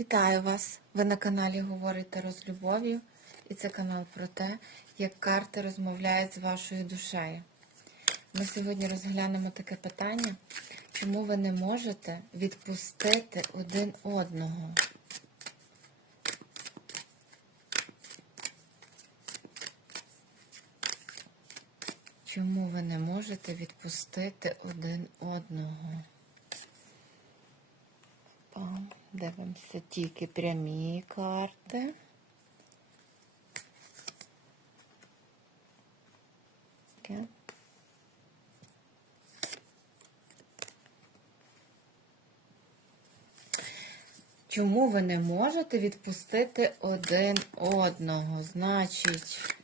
Вітаю вас! Ви на каналі Говорите з любов'ю, і це канал про те, як карти розмовляють з вашою душею. Ми сьогодні розглянемо таке питання, чому ви не можете відпустити один одного. Чому ви не можете відпустити один одного? Дивимося тільки прямі карти. Чому ви не можете відпустити один одного? Значить,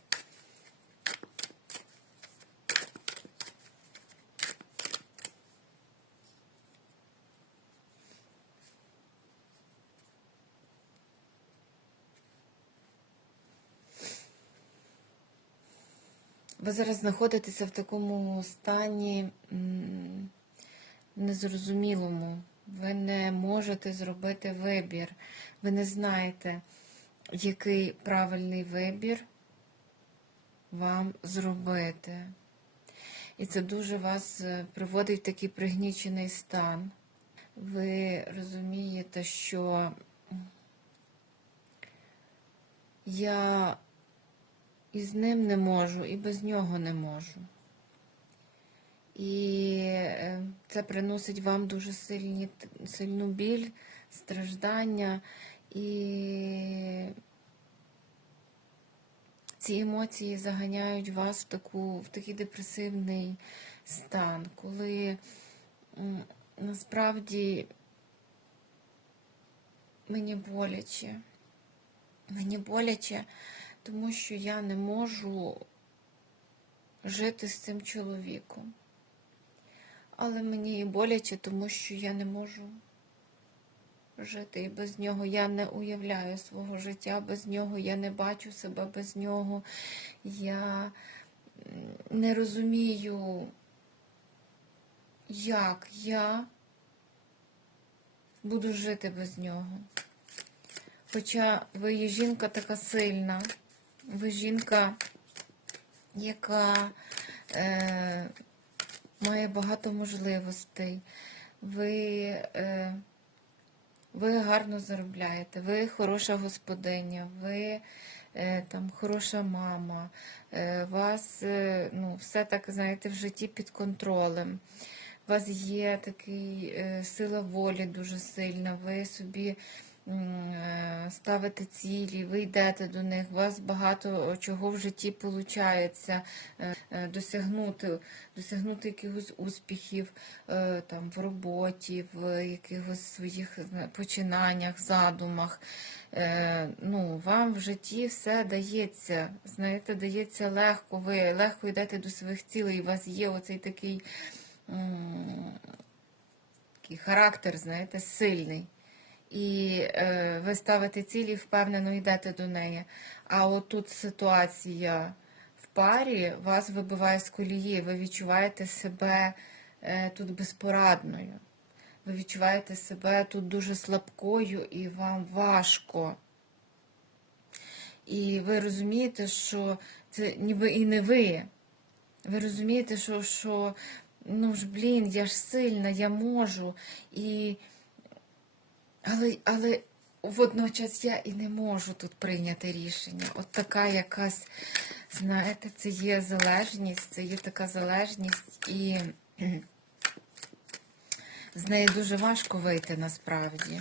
ви зараз знаходитеся в такому стані незрозумілому. Ви не можете зробити вибір. Ви не знаєте, який правильний вибір вам зробити. І це дуже вас е, приводить в такий пригнічений стан. Ви розумієте, що я і з ним не можу, і без нього не можу. І е, це приносить вам дуже сильні, сильну біль, страждання. І ці емоції заганяють вас в, таку, в такий депресивний стан, коли насправді мені боляче. Мені боляче, тому що я не можу жити з цим чоловіком. Але мені і боляче, тому що я не можу жити і без нього. Я не уявляю свого життя без нього, я не бачу себе без нього. Я не розумію, як я буду жити без нього. Хоча ви є жінка така сильна, ви жінка, яка е, має багато можливостей, ви, е, ви гарно заробляєте, ви хороша господиня, ви е, там хороша мама, е, вас е, ну, все так, знаєте, в житті під контролем. У вас є такий е, сила волі дуже сильна, ви собі ставите цілі, ви йдете до них, у вас багато чого в житті виходить досягнути, досягнути якихось успіхів е, там, в роботі, в якихось своїх починаннях, задумах. Е, Ну, вам в житті все дається, знаєте, дається легко, ви легко йдете до своїх цілей, у вас є оцей такий такий характер, знаєте, сильний. І е, ви ставите цілі, впевнено йдете до неї. А отут ситуація в парі вас вибиває з колії, ви відчуваєте себе е, тут безпорадною. Ви відчуваєте себе тут дуже слабкою і вам важко. І ви розумієте, що це ніби і не ви. Ви розумієте, що, що ну ж, блін, я ж сильна, я можу. І... Але, але водночас я і не можу тут прийняти рішення. От така якась, знаєте, це є залежність, це є така залежність, і з неї дуже важко вийти насправді.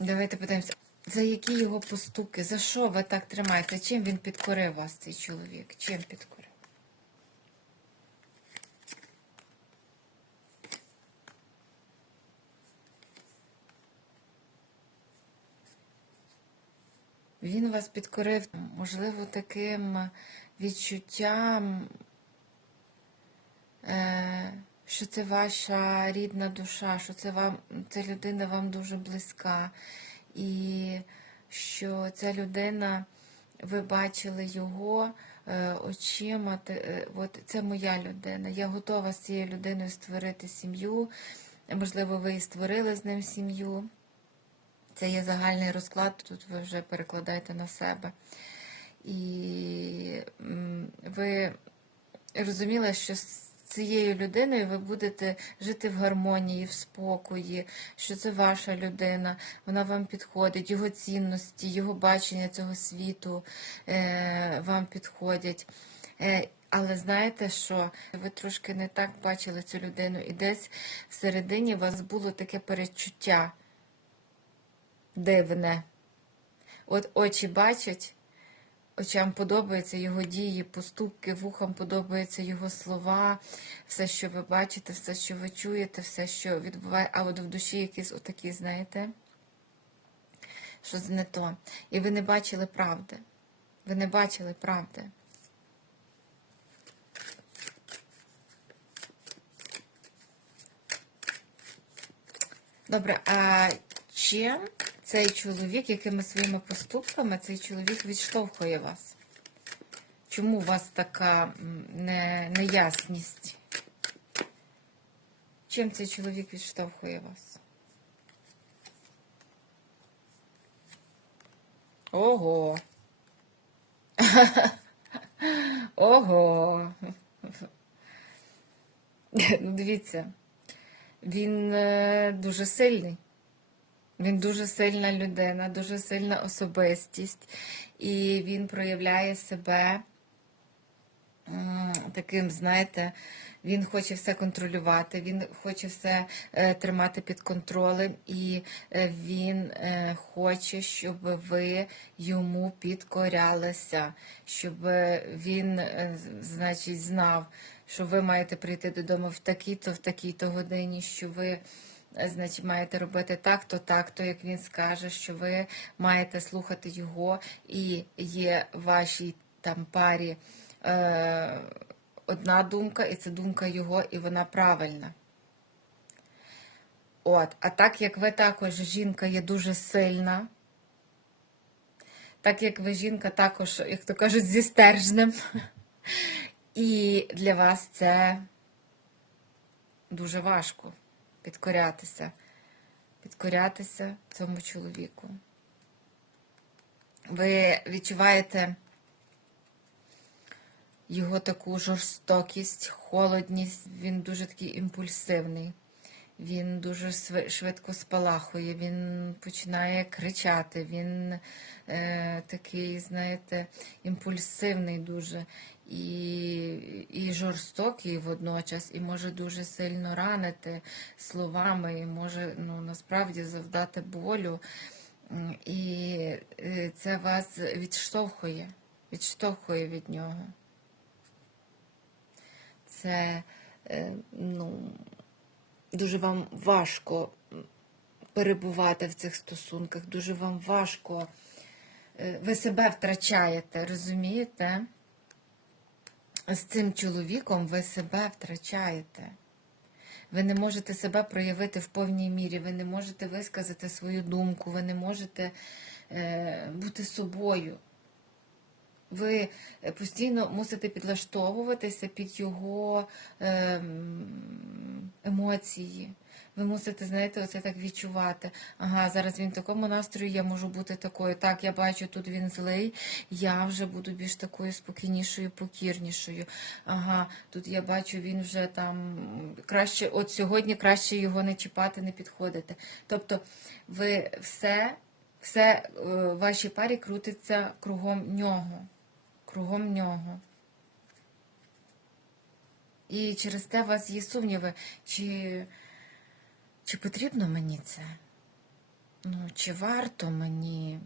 Давайте подивимося, за які його поступки, за що ви так тримаєте? Чим він підкорив вас, цей чоловік? Чим підкорив? Він вас підкорив, можливо, таким відчуттям, е, що це ваша рідна душа, що це вам, ця людина вам дуже близька, і що ця людина, ви бачили його е, очима. е, От це моя людина. Я готова з цією людиною створити сім'ю. Можливо, ви і створили з ним сім'ю. Це є загальний розклад, тут ви вже перекладаєте на себе. І ви розуміли, що з цією людиною ви будете жити в гармонії, в спокої, що це ваша людина, вона вам підходить, його цінності, його бачення цього світу е, вам підходять. Е, але знаєте що? Ви трошки не так бачили цю людину, і десь всередині у вас було таке перечуття дивне. От очі бачать, очам подобаються його дії, поступки, вухам подобаються його слова, все, що ви бачите, все, що ви чуєте, все, що відбуває, а от в душі якісь отакі, знаєте, щось не то. І ви не бачили правди. Ви не бачили правди. Добре, а чим цей чоловік, якими своїми поступками цей чоловік відштовхує вас? Чому у вас така не, неясність? Чим цей чоловік відштовхує вас? Ого. Ого. Ну, дивіться, він е, дуже сильний. Він дуже сильна людина, дуже сильна особистість, і він проявляє себе таким, знаєте, він хоче все контролювати, він хоче все е, тримати під контролем, і е, він е, хоче, щоб ви йому підкорялися, щоб він, значить, знав, що ви маєте прийти додому в такій-то, в такій-то годині, що ви. Значить, маєте робити так-то, так-то, як він скаже, що ви маєте слухати його, і є вашій там парі е, одна думка, і це думка його, і вона правильна. От, а так як ви також жінка є дуже сильна, так як ви жінка також, як то кажуть, зі стержнем, і для вас це дуже важко підкорятися, підкорятися цьому чоловіку. Ви відчуваєте його таку жорстокість, холодність, він дуже такий імпульсивний. Він дуже швидко спалахує, він починає кричати, він е, такий, знаєте, імпульсивний дуже і, і жорстокий водночас, і може дуже сильно ранити словами, і може ну, насправді завдати болю. І е, це вас відштовхує, відштовхує від нього. Це е, ну, дуже вам важко перебувати в цих стосунках, дуже вам важко. е, Ви себе втрачаєте, розумієте? З цим чоловіком ви себе втрачаєте. Ви не можете себе проявити в повній мірі, ви не можете висказати свою думку, ви не можете е, бути собою. Ви е, постійно мусите підлаштовуватися під його ем, емоції. Ви мусите, знаєте, оце так відчувати. Ага, зараз він в такому настрої, я можу бути такою. Так, я бачу, тут він злий, я вже буду більш такою спокійнішою, покірнішою. Ага, тут я бачу, він вже там краще, от сьогодні краще його не чіпати, не підходити. Тобто, ви все, все е, в вашій парі крутиться кругом нього. Кругом нього. І через те у вас є сумніви, чи, чи потрібно мені це? Ну, чи варто мені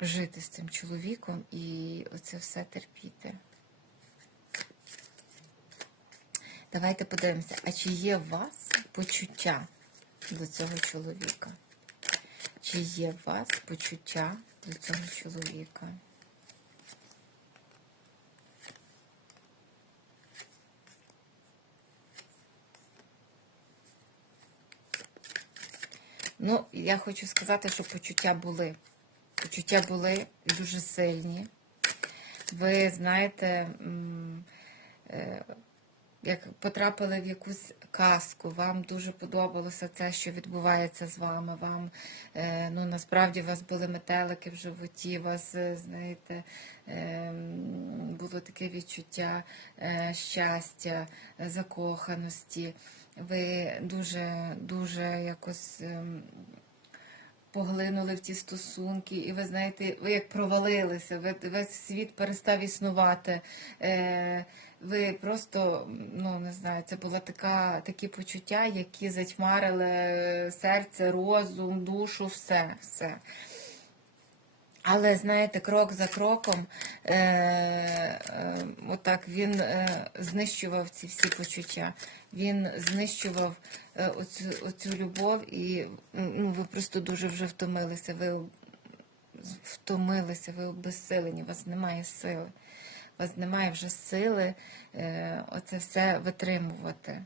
жити з цим чоловіком і оце все терпіти? Давайте подивимося, а чи є у вас почуття до цього чоловіка? Чи є у вас почуття до цього чоловіка? Ну, я хочу сказати, що почуття були. Почуття були дуже сильні. ви знаєте, е, як потрапили в якусь казку, вам дуже подобалося це, що відбувається з вами. Вам е, ну насправді у вас були метелики в животі, у вас, е, знаєте, е, було таке відчуття е, щастя, закоханості. Ви дуже, дуже якось. ем, поглинули в ті стосунки, і ви знаєте, ви як провалилися, ви, весь світ перестав існувати. Ви просто, ну не знаю, це була така, такі почуття, які затьмарили серце, розум, душу, все, все. Але знаєте, крок за кроком, е, е, отак він е, знищував ці всі почуття. Він знищував е, оцю, оцю любов, і ну, ви просто дуже вже втомилися. Ви втомилися, ви обезсилені, у вас немає сили. У вас немає вже сили е, оце все витримувати.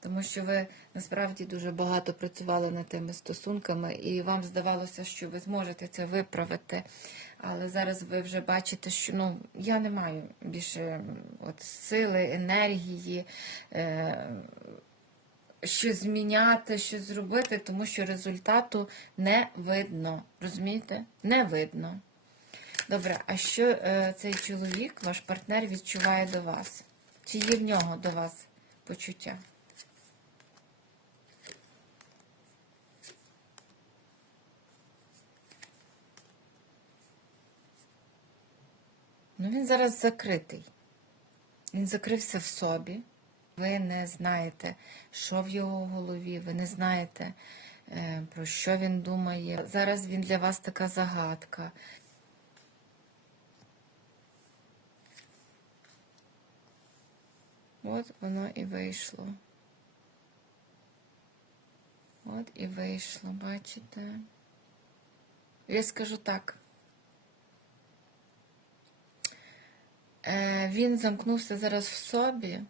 Тому що ви насправді дуже багато працювали над тими стосунками, і вам здавалося, що ви зможете це виправити. Але зараз ви вже бачите, що ну, я не маю більше от, сили, енергії, е, що зміняти, що зробити, тому що результату не видно. Розумієте? Не видно. Добре, а що е, цей чоловік, ваш партнер, відчуває до вас? Чи є в нього до вас почуття? Ну, він зараз закритий. Він закрився в собі. Ви не знаєте, що в його голові, ви не знаєте, е, про що він думає. Зараз він для вас така загадка. От воно і вийшло. От і вийшло, бачите? Я скажу так. Е, Він замкнувся зараз в собі,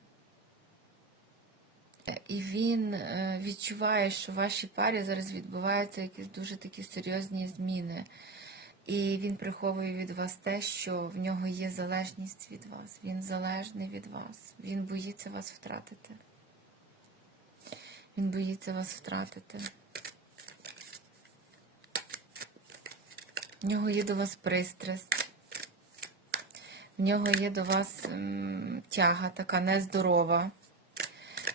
е, і він е, відчуває, що в вашій парі зараз відбуваються якісь дуже такі серйозні зміни. І він приховує від вас те, що в нього є залежність від вас. Він залежний від вас. Він боїться вас втратити. Він боїться вас втратити. В нього є до вас пристрасть. В нього є до вас тяга така нездорова.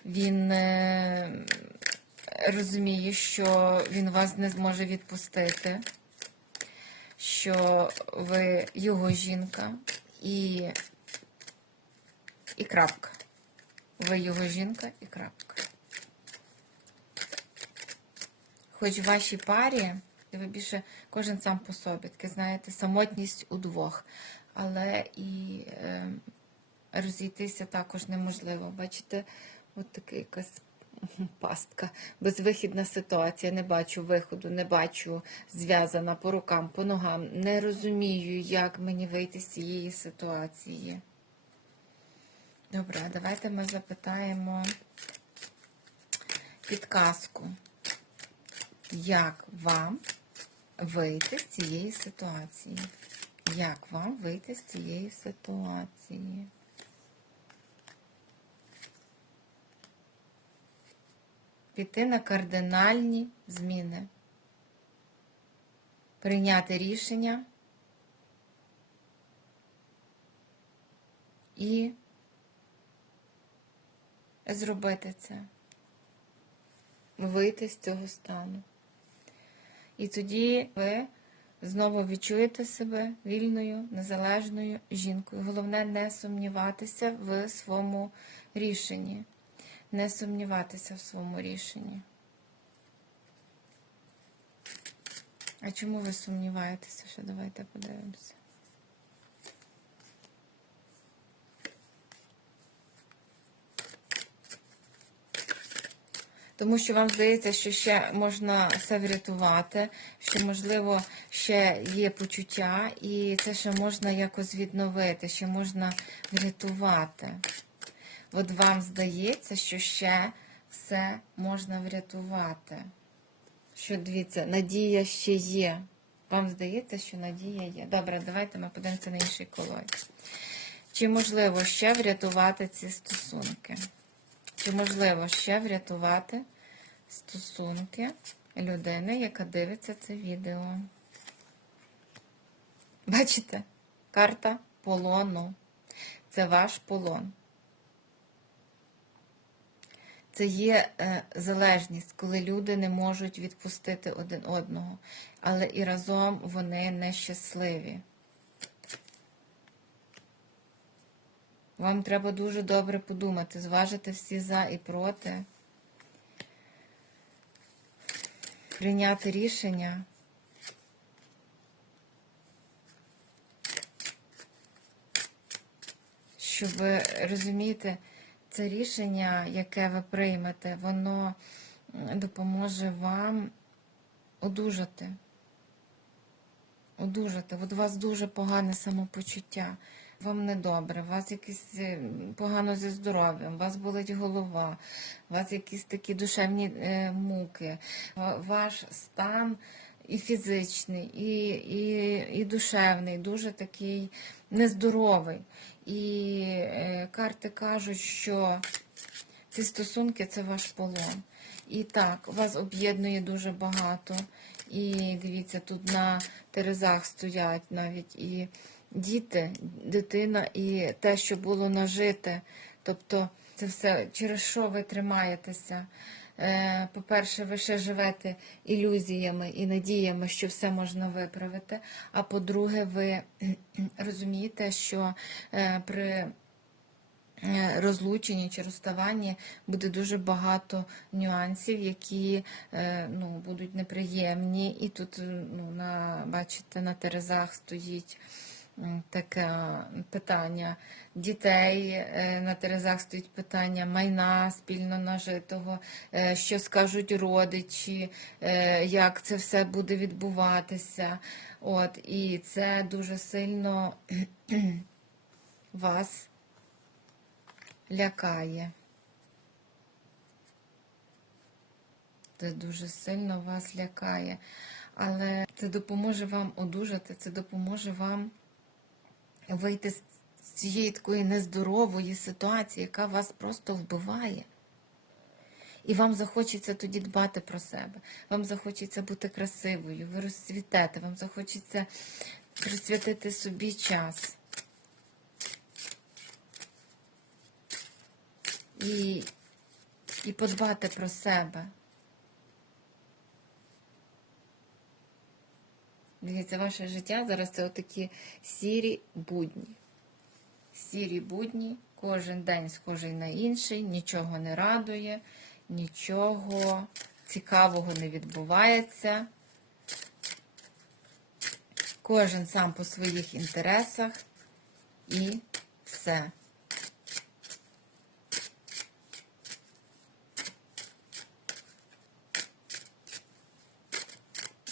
Він е, розуміє, що він вас не зможе відпустити, що ви його жінка і, і крапка. Ви його жінка і крапка. Хоч в вашій парі, і ви більше кожен сам по собі, таке, знаєте, самотність удвох. Але і е, розійтися також неможливо. Бачите, от така якась пастка, безвихідна ситуація. Не бачу виходу, не бачу зв'язана по рукам, по ногам. Не розумію, як мені вийти з цієї ситуації. Добре, давайте ми запитаємо підказку. Як вам вийти з цієї ситуації? Як вам вийти з цієї ситуації? Піти на кардинальні зміни. Прийняти рішення і зробити це. Вийти з цього стану. І тоді ви знову відчуєте себе вільною, незалежною жінкою. Головне не сумніватися в своєму рішенні. Не сумніватися в своєму рішенні. А чому ви сумніваєтеся? Ще давайте подивимося. Тому що вам здається, що ще можна все врятувати, що, можливо, ще є почуття, і це ще можна якось відновити, ще можна врятувати. От вам здається, що ще все можна врятувати. Що дивіться, надія ще є. Вам здається, що надія є. Добре, давайте ми подивимося на інший колодязь. Чи можливо ще врятувати ці стосунки? Чи можливо ще врятувати стосунки людини, яка дивиться це відео? Бачите? Карта полону. Це ваш полон. Це є е, залежність, коли люди не можуть відпустити один одного, але і разом вони нещасливі. Вам треба дуже добре подумати, зважити всі за і проти, прийняти рішення. Щоб ви розумієте, це рішення, яке ви приймете, воно допоможе вам одужати. Одужати. От у вас дуже погане самопочуття, вам недобре, у вас якісь е, погано зі здоров'ям, у вас болить голова, у вас якісь такі душевні е, муки, ваш стан і фізичний, і, і, і душевний, дуже такий нездоровий. І е, карти кажуть, що ці стосунки це ваш полон. І так, вас об'єднує дуже багато. І дивіться, тут на терезах стоять навіть і діти, дитина, і те, що було нажите. Тобто, це все, через що ви тримаєтеся. Е, По-перше, ви ще живете ілюзіями і надіями, що все можна виправити. А по-друге, ви розумієте, що е, при е, розлученні чи розставанні буде дуже багато нюансів, які ну, будуть неприємні. І тут, ну, на, бачите, на терезах стоїть таке питання дітей, е, на терезах стоїть питання майна спільно нажитого, е, що скажуть родичі, е, як це все буде відбуватися. От, і це дуже сильно вас лякає. Це дуже сильно вас лякає. Але це допоможе вам одужати, це допоможе вам вийти з цієї такої нездорової ситуації, яка вас просто вбиває. І вам захочеться тоді дбати про себе. Вам захочеться бути красивою, ви розцвітете, вам захочеться присвятити собі час. І, і подбати про себе. Дивіться, ваше життя зараз це отакі сірі будні. Сірі будні, кожен день схожий на інший, нічого не радує, нічого цікавого не відбувається. Кожен сам по своїх інтересах і все.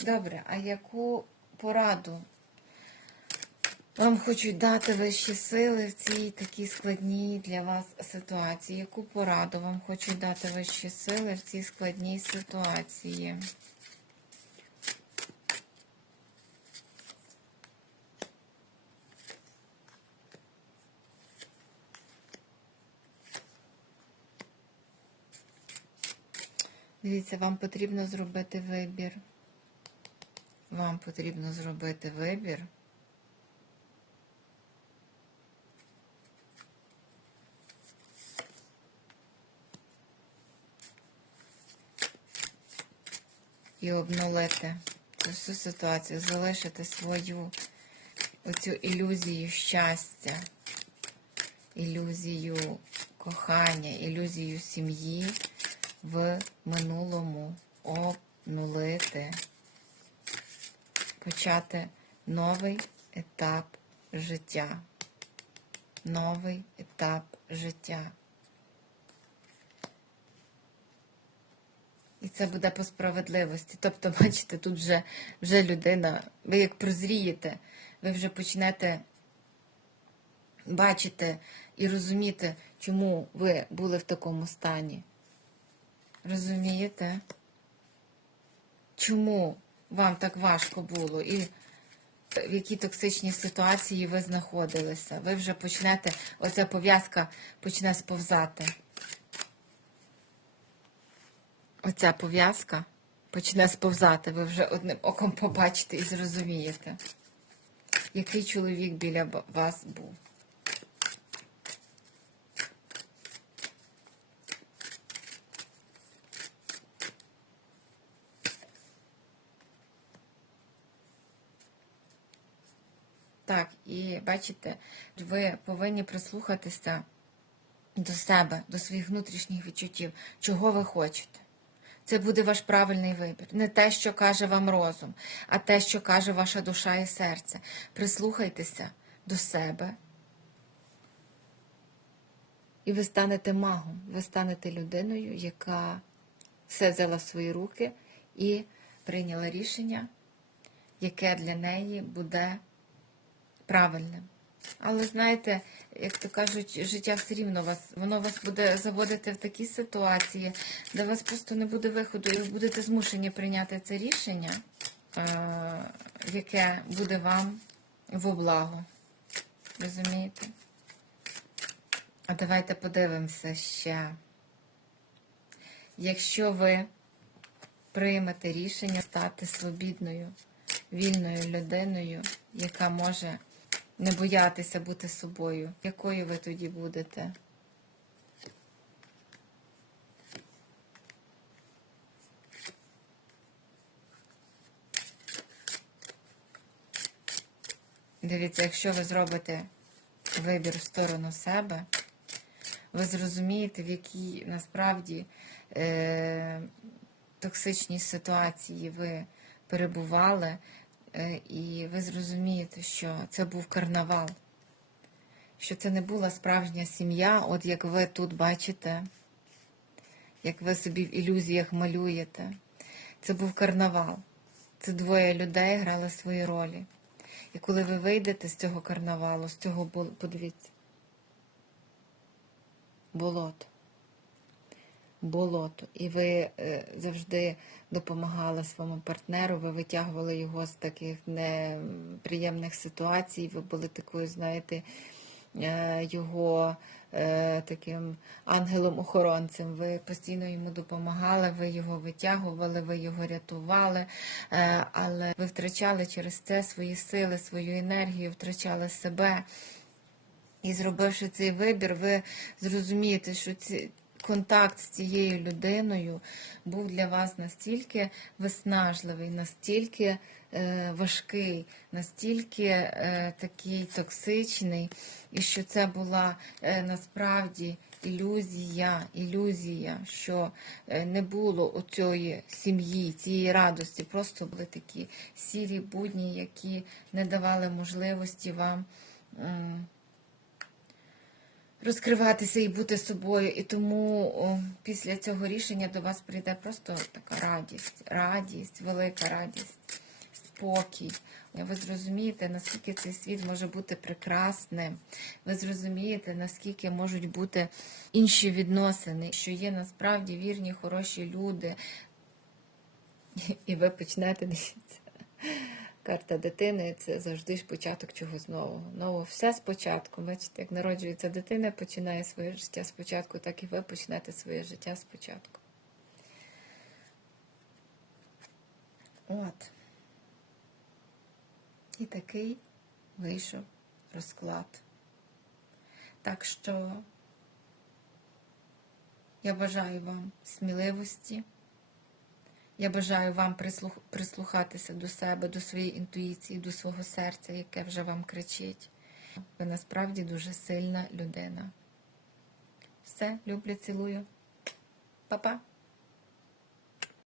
Добре, а яку пораду вам хочуть дати вищі сили в цій такій складній для вас ситуації? Яку пораду вам хочуть дати вищі сили в цій складній ситуації? Дивіться, вам потрібно зробити вибір. Вам потрібно зробити вибір. І обнулити цю ситуацію, залишити свою оцю ілюзію щастя, ілюзію кохання, ілюзію сім'ї в минулому обнулити почати новий етап життя. Новий етап життя. І це буде по справедливості. Тобто, бачите, тут вже, вже людина, ви як прозрієте, ви вже почнете бачити і розуміти, чому ви були в такому стані. Розумієте? Чому вам так важко було, і в якій токсичній ситуації ви знаходилися. Ви вже почнете, оця пов'язка почне сповзати. Оця пов'язка почне сповзати. Ви вже одним оком побачите і зрозумієте, який чоловік біля вас був. Так, і бачите, ви повинні прислухатися до себе, до своїх внутрішніх відчуттів, чого ви хочете. Це буде ваш правильний вибір. Не те, що каже вам розум, а те, що каже ваша душа і серце. Прислухайтеся до себе. І ви станете магом, ви станете людиною, яка все взяла в свої руки і прийняла рішення, яке для неї буде правильним. Але знаєте, як то кажуть, життя все рівно вас, воно вас буде заводити в такі ситуації, де вас просто не буде виходу, і ви будете змушені прийняти це рішення, яке буде вам в облагу. Розумієте? А давайте подивимося ще. Якщо ви приймете рішення стати свобідною, вільною людиною, яка може не боятися бути собою, якою ви тоді будете? Дивіться, якщо ви зробите вибір в сторону себе, ви зрозумієте, в якій насправді е, токсичній ситуації ви перебували, і ви зрозумієте, що це був карнавал, що це не була справжня сім'я, от як ви тут бачите, як ви собі в ілюзіях малюєте. Це був карнавал. Це двоє людей грали свої ролі. І коли ви вийдете з цього карнавалу, з цього бол- подивіться. Болото. Болото. І ви е, завжди допомагали своєму партнеру, ви витягували його з таких неприємних ситуацій. Ви були такою, знаєте, е, його е, таким ангелом-охоронцем. Ви постійно йому допомагали, ви його витягували, ви його рятували, але ви втрачали через це свої сили, свою енергію, втрачали себе. І зробивши цей вибір, ви зрозумієте, що ці, контакт з цією людиною був для вас настільки виснажливий, настільки е, важкий, настільки е, такий токсичний, і що це була е, насправді ілюзія, ілюзія, що не було оцієї сім'ї, цієї радості, просто були такі сірі будні, які не давали можливості вам. Розкриватися і бути собою. І тому після цього рішення до вас прийде просто така радість, радість, велика радість, спокій. Ви зрозумієте, наскільки цей світ може бути прекрасним. Ви зрозумієте, наскільки можуть бути інші відносини, що є насправді вірні, хороші люди. І ви почнете дивіться. Карта дитини це завжди ж початок чогось нового. Нового все спочатку. Бачите, як народжується дитина, починає своє життя спочатку, так і ви почнете своє життя спочатку. От. І такий вийшов розклад. Так що я бажаю вам сміливості. Я бажаю вам прислух... прислухатися до себе, до своєї інтуїції, до свого серця, яке вже вам кричить. Ви насправді дуже сильна людина. Все, люблю, цілую. Па-па.